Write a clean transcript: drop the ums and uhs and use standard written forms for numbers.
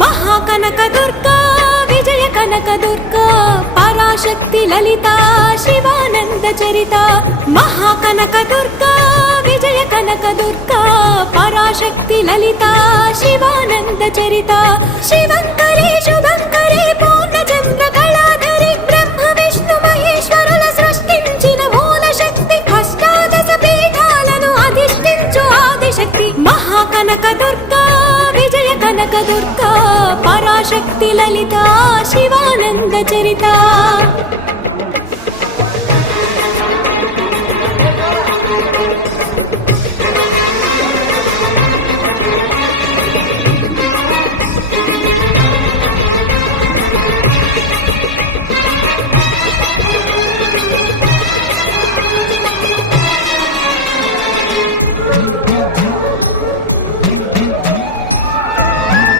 महाकनक दुर्गा विजय कनक दुर्गा पराशक्ति ललिता शिवानंद चरिता महाकनक दुर्गा विजय कनक दुर्गा पराशक्ति ललिता शिवानंद चरिता शिवंकरी शुभंकरी पूर्णचंद्र कलाधरी ब्रह्म विष्णु महेश्वरुల సృష్టించిన మూల శక్తి అష్టాదశ పీఠాలను అధిష్ఠించు ఆదిశక్తి महाकनक दुर्गा विजय कनक दुर्गा पराशक्ति ललिता शिवानंद चरिता।